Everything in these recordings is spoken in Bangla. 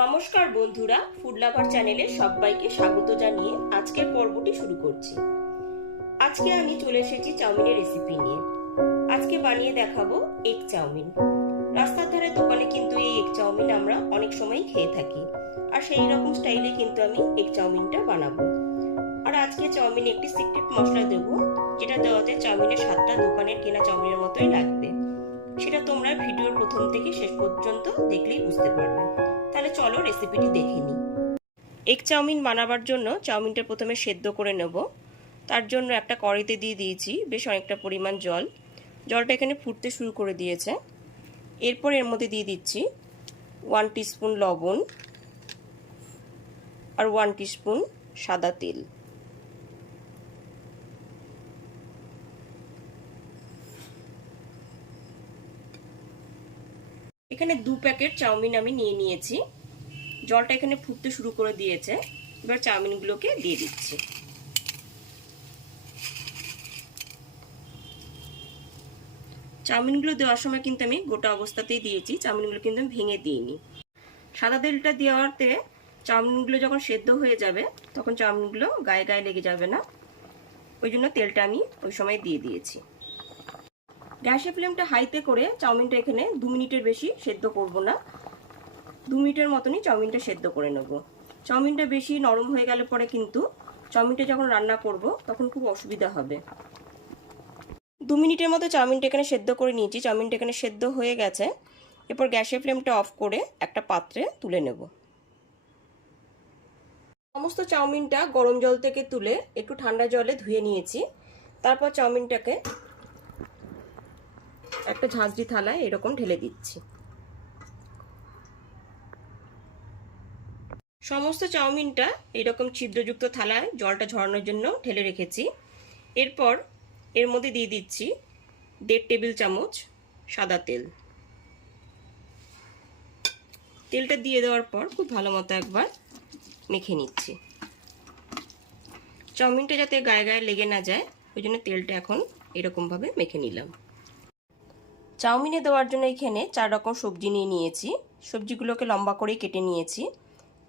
নমস্কার বন্ধুরা ফুড লাভার চ্যানেলে সবাইকে স্বাগত জানিয়ে আজকের পর্বটি শুরু করছি। আজকে আমি চলে এসেছি চাউমিনের রেসিপি নিয়ে। আজকে বানিয়ে দেখাবো এগ চাউমিন। রাস্তার ধারে দোকানে কিন্তু এই এগ চাউমিন আমরা অনেক সময় খেয়ে থাকি। আর সেই রকম স্টাইলে কিন্তু আমি এগ চাউমিনটা বানাবো। আর আজকে চাউমিনে একটি সিক্রেট মশলা দেবো, যেটা দেওয়াতে চাউমিনের স্বাদটা দোকানের কেনা চাউমিনের মতোই লাগবে। সেটা তোমরা ভিডিওর প্রথম থেকে শেষ পর্যন্ত দেখলেই বুঝতে পারবে। চলো রেসিপিটি দেখে নিই। এগ চাউমিন বানাবার জন্য চাউমিনটা প্রথমে সেদ্ধ করে নেব। তার জন্য একটা কড়াইতে দিয়ে দিয়েছি বেশ অনেকটা পরিমাণ জল। জলটা এখানে ফুটতে শুরু করে দিয়েছে। এরপর এর মধ্যে দিয়ে দিচ্ছি ওয়ান টিস্পুন লবণ আর ওয়ান টিস্পুন সাদা তেল। এখানে দু প্যাকেট চাউমিন আমি নিয়ে নিয়েছি। জলটা এখানে ফুটতে শুরু করে দিয়েছে। এবার চাউমিনগুলোকে দিয়ে দিচ্ছি। চাউমিনগুলো দেওয়ার সময় কিন্তু আমি গোটা অবস্থাতেই দিয়েছি, চাউমিনগুলো কিন্তু আমি ভেঙে দিইনি। সাদা তেলটা দেওয়াতে চাউমিনগুলো যখন সেদ্ধ হয়ে যাবে, তখন চাউমিনগুলো গায়ে গায়ে লেগে যাবে না। ওই জন্য তেলটা আমি ওই সময় দিয়ে দিয়েছি। গ্যাসের ফ্লেমটা হাইতে করে চাউমিনটা এখানে দু মিনিটের বেশি সেদ্ধ করব না। দু মিনিটের মতনই চাউমিনটা সেদ্ধ করে নেব। চাউমিনটা বেশি নরম হয়ে গেলে পরে কিন্তু চাউমিনটা যখন রান্না করব, তখন খুব অসুবিধা হবে। দু মিনিটের মতো চাউমিনটা এখানে সেদ্ধ করে নিয়েছি। চাউমিনটা এখানে সেদ্ধ হয়ে গেছে। এরপর গ্যাসের ফ্লেমটা অফ করে একটা পাত্রে তুলে নেব। সমস্ত চাউমিনটা গরম জল থেকে তুলে একটু ঠান্ডা জলে ধুয়ে নিয়েছি। তারপর চাউমিনটাকে একটা ঝাঁঝরি থালায় এরকম ঢেলে দিচ্ছি। সমস্ত চাউমিনটা এরকম ছিদ্রযুক্ত থালায় জলটা ঝরানোর জন্য ঢেলে রেখেছি। এরপর এর মধ্যে দিয়ে দিচ্ছি দেড় টেবিল চামচ সাদা তেল। তেলটা দিয়ে দেওয়ার পর খুব ভালো মতো একবার মেখে নিচ্ছি। চাউমিনটা যাতে গায়ে গায়ে লেগে না যায়, ওই জন্য তেলটা এখন এরকমভাবে মেখে নিলাম। চাউমিনে দেওয়ার জন্য এখানে চার রকম সবজি নিয়ে নিয়েছি। সবজিগুলোকে লম্বা করে কেটে নিয়েছি।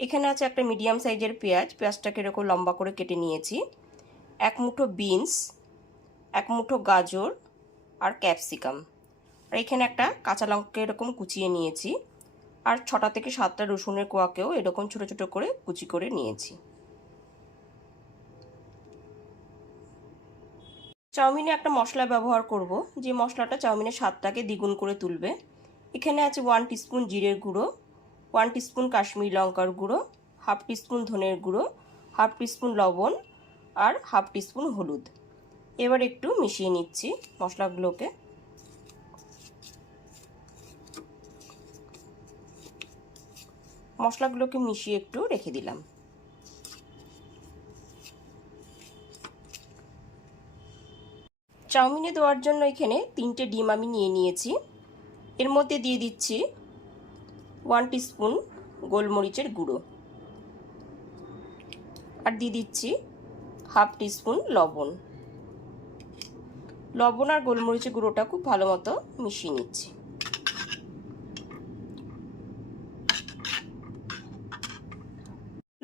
এখানে আছে একটা মিডিয়াম সাইজের পেঁয়াজ। পেঁয়াজটাকে এরকম লম্বা করে কেটে নিয়েছি। এক মুঠো বিনস এক মুঠো গাজর আর ক্যাপসিকাম আর এখানে একটা কাঁচা লঙ্কা এরকম কুচিয়ে নিয়েছি। আর ছটা থেকে সাতটা রসুনের কোয়াকেও এরকম ছোট ছোট করে কুচি করে নিয়েছি। চাউমিনে একটা মশলা ব্যবহার করব। যে মশলাটা চাউমিনের স্বাদটাকে দ্বিগুণ করে তুলবে। এখানে আছে ওয়ান টিস্পুন জিরের গুঁড়ো ওয়ান টিস্পুন কাশ্মীরি লঙ্কার গুঁড়ো, হাফ টিস্পুন ধনের গুঁড়ো, হাফ টিস্পুন লবণ আর হাফ টিস্পুন হলুদ। এবার একটু মিশিয়ে নিচ্ছি মশলাগুলোকে। মশলাগুলোকে মিশিয়ে একটু রেখে দিলাম। চাউমিনে দেওয়ার জন্য এখানে তিনটে ডিম আমি নিয়ে নিয়েছি। এর মধ্যে দিয়ে দিচ্ছি ওয়ান টিস্পুন গোলমরিচের গুঁড়ো। আর দিয়ে দিচ্ছি হাফ টিস্পুন লবণ। লবণ আর গোলমরিচের গুঁড়োটা খুব ভালো মতো মিশিয়ে নিচ্ছি।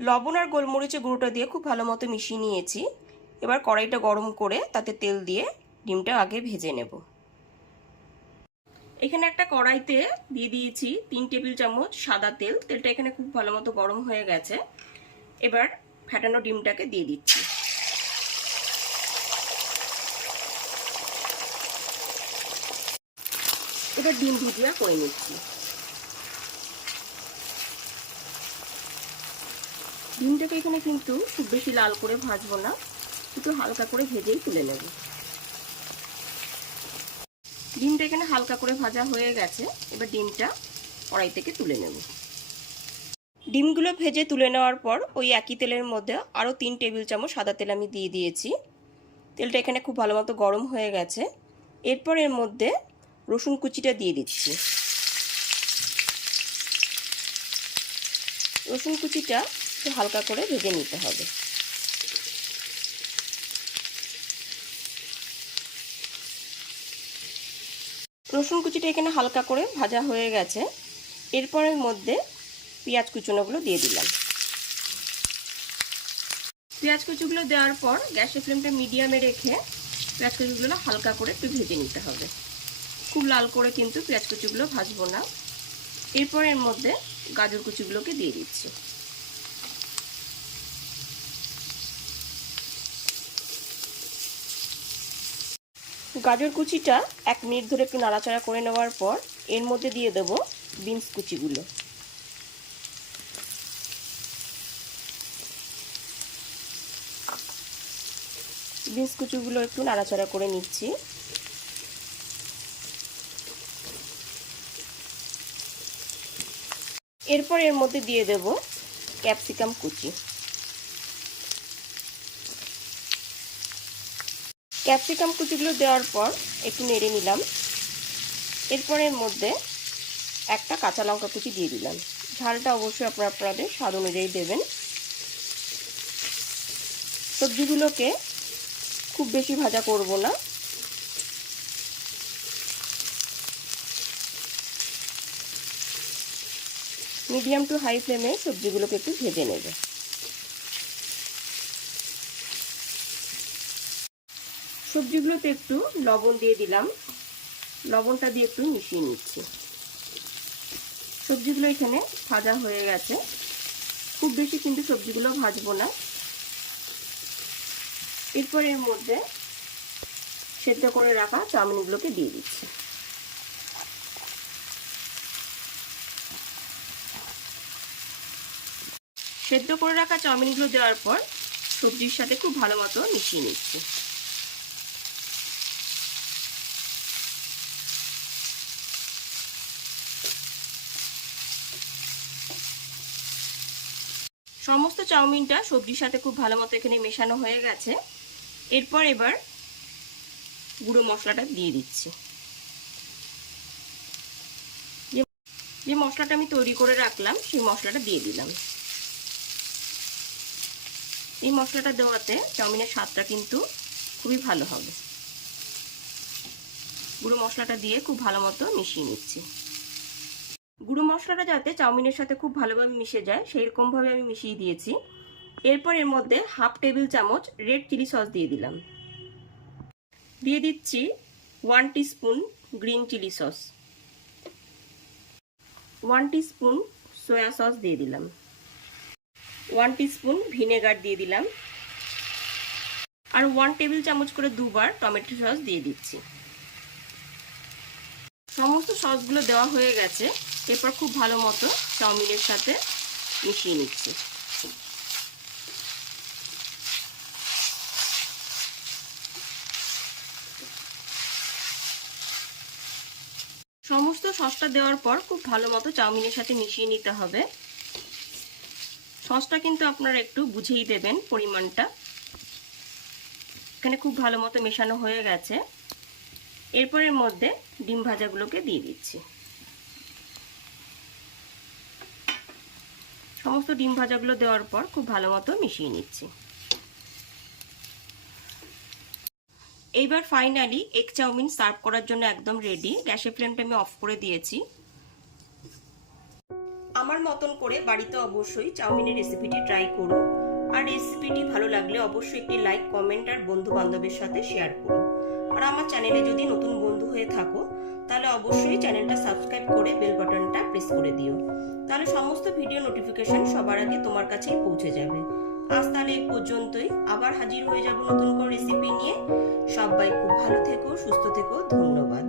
লবণ আর গোলমরিচের গুঁড়োটা দিয়ে খুব ভালো মতো মিশিয়ে নিয়েছি। এবার কড়াইটা গরম করে তাতে তেল দিয়ে ডিমটা আগে ভেজে নেব। এখানে একটা কড়াইতে দিয়ে দিয়েছি তিন টেবিল চামচ সাদা তেল। তেলটা এখানে খুব ভালো মতো গরম হয়ে গেছে। এবার ফ্যাটানো ডিমটাকে দিয়ে দিচ্ছি। এবার ডিম ভিজিয়া করে নিচ্ছি। ডিমটাকে এখানে কিন্তু খুব বেশি লাল করে ভাজবো না। একটু হালকা করে ভেজেই তুলে নেব। ডিমটা এখানে হালকা করে ভাজা হয়ে গেছে। এবার ডিমটা কড়াই থেকে তুলে নেব। ডিমগুলো ভেজে তুলে নেওয়ার পর ওই একই তেলের মধ্যে আরও তিন টেবিল চামচ সাদা তেল আমি দিয়ে দিয়েছি। তেলটা এখানে খুব ভালো মতো গরম হয়ে গেছে। এরপর এর মধ্যে রসুন কুচিটা দিয়ে দিচ্ছি। রসুন কুচিটা একটু হালকা করে ভেজে নিতে হবে। রসুন কুচিটা এখানে হালকা করে ভাজা হয়ে গেছে। এরপরের মধ্যে পেঁয়াজ কুচনোগুলো দিয়ে দিলাম। পেঁয়াজ কুচুগুলো দেওয়ার পর গ্যাসের ফ্লেমটা মিডিয়ামে রেখে পেঁয়াজ কুচুগুলো হালকা করে একটু ভেজে নিতে হবে। খুব লাল করে কিন্তু পেঁয়াজ কুচুগুলো ভাজবো না। এরপর এর মধ্যে গাজর কুচিগুলোকে দিয়ে দিচ্ছি। গাজর কুচিটা এক মিনিট ধরে একটু নাড়াচাড়া করে নেওয়ার পর এর মধ্যে দিয়ে দেবো বিনস কুচিগুলো। বিনস কুচিগুলো একটু নাড়াচাড়া করে নিচ্ছি। এরপর এর মধ্যে দিয়ে দেব ক্যাপসিকাম কুচি। ক্যাপসিকাম কুচিগুলো দেওয়ার পর একটু নেড়ে নিলাম। এরপর এর মধ্যে একটা কাঁচা লঙ্কা কুচি দিয়ে দিলাম। ঝালটা অবশ্যই আপনারা আপনাদের স্বাদ অনুযায়ী দেবেন। সবজিগুলোকে খুব বেশি ভাজা করব না। মিডিয়াম টু হাই ফ্লেমে সবজিগুলোকে একটু ভেজে নেব। সবজিগুলোতে একটু লবণ দিয়ে দিলাম। লবণটা দিয়ে একটু মিশিয়ে নিচ্ছি। সবজিগুলো এখানে ভাজা হয়ে গেছে। খুব বেশি কিন্তু সবজিগুলো ভাজবো না। এরপর এর মধ্যে সেদ্ধ করে রাখা চাউমিনগুলোকে দিয়ে দিচ্ছি। সেদ্ধ করে রাখা চাউমিনগুলো দেওয়ার পর সবজির সাথে খুব ভালো মতো মিশিয়ে নিচ্ছি। সমস্ত চাউমিনটা সবজির সাথে খুব ভালো মতো এখানে মেশানো হয়ে গেছে। এরপর এবার গুঁড়ো মশলাটা দিয়ে দিচ্ছি। যে মশলাটা আমি তৈরি করে রাখলাম, সেই মশলাটা দিয়ে দিলাম। এই মশলাটা দেওয়াতে চাউমিনের স্বাদটা কিন্তু খুবই ভালো হবে। গুঁড়ো মশলাটা দিয়ে খুব ভালো মতো মিশিয়ে নিচ্ছি। গুঁড়ো মশলাটা যাতে চাউমিনের সাথে খুব ভালোভাবে মিশে যায় সেই রকমভাবে আমি মিশিয়ে দিয়েছি। এরপর এর মধ্যে হাফ টেবিল চামচ রেড চিলি সস দিয়ে দিলাম। দিয়ে দিচ্ছি one spoon green chilli sauce. One spoon soya sauce দিয়ে দিলাম। ওয়ান স্পুন ভিনেগার দিয়ে দিলাম। আর ওয়ান টেবিল চামচ করে দুবার টমেটো সস দিয়ে দিচ্ছি। সমস্ত সসগুলো দেওয়া হয়ে গেছে। এরপর খুব ভালো মতো চাউমিনের সাথে মিশিয়ে নিচ্ছি। সমস্ত সসটা দেওয়ার পর খুব ভালো মতো চাউমিনের সাথে মিশিয়ে নিতে হবে। সসটা কিন্তু আপনারা একটু বুঝেই দেবেন পরিমাণটা। এখানে খুব ভালো মতো মেশানো হয়ে গেছে। এরপরের মধ্যে ডিম ভাজাগুলোকে দিয়ে দিচ্ছি। সমস্ত ডিম ভাজাগুলো দেওয়ার পর খুব ভালো মতো মিশিয়ে নিচ্ছি। এইবার ফাইনালি এগ চাউমিন সার্ভ করার জন্য একদম রেডি গ্যাসের ফ্লেমটা আমি অফ করে দিয়েছি। আমার মতন করে বাড়িতে অবশ্যই চাউমিনের রেসিপিটি ট্রাই করুন আর রেসিপিটি ভালো লাগলে অবশ্যই একটি লাইক কমেন্ট আর বন্ধু বান্ধবের সাথে শেয়ার করুন আর আমার চ্যানেলে যদি নতুন বন্ধু হয়ে থাকো, তাহলে অবশ্যই চ্যানেলটা সাবস্ক্রাইব করে বেল বাটনটা প্রেস করে দিও। তাহলে সমস্ত ভিডিও নোটিফিকেশন সবার আগে তোমার কাছেই পৌঁছে যাবে। আজ তাহলে এই পর্যন্তই। আবার হাজির হয়ে যাব নতুন করে রেসিপি নিয়ে। সবাই খুব ভালো থেকো, সুস্থ থেকো, ধন্যবাদ।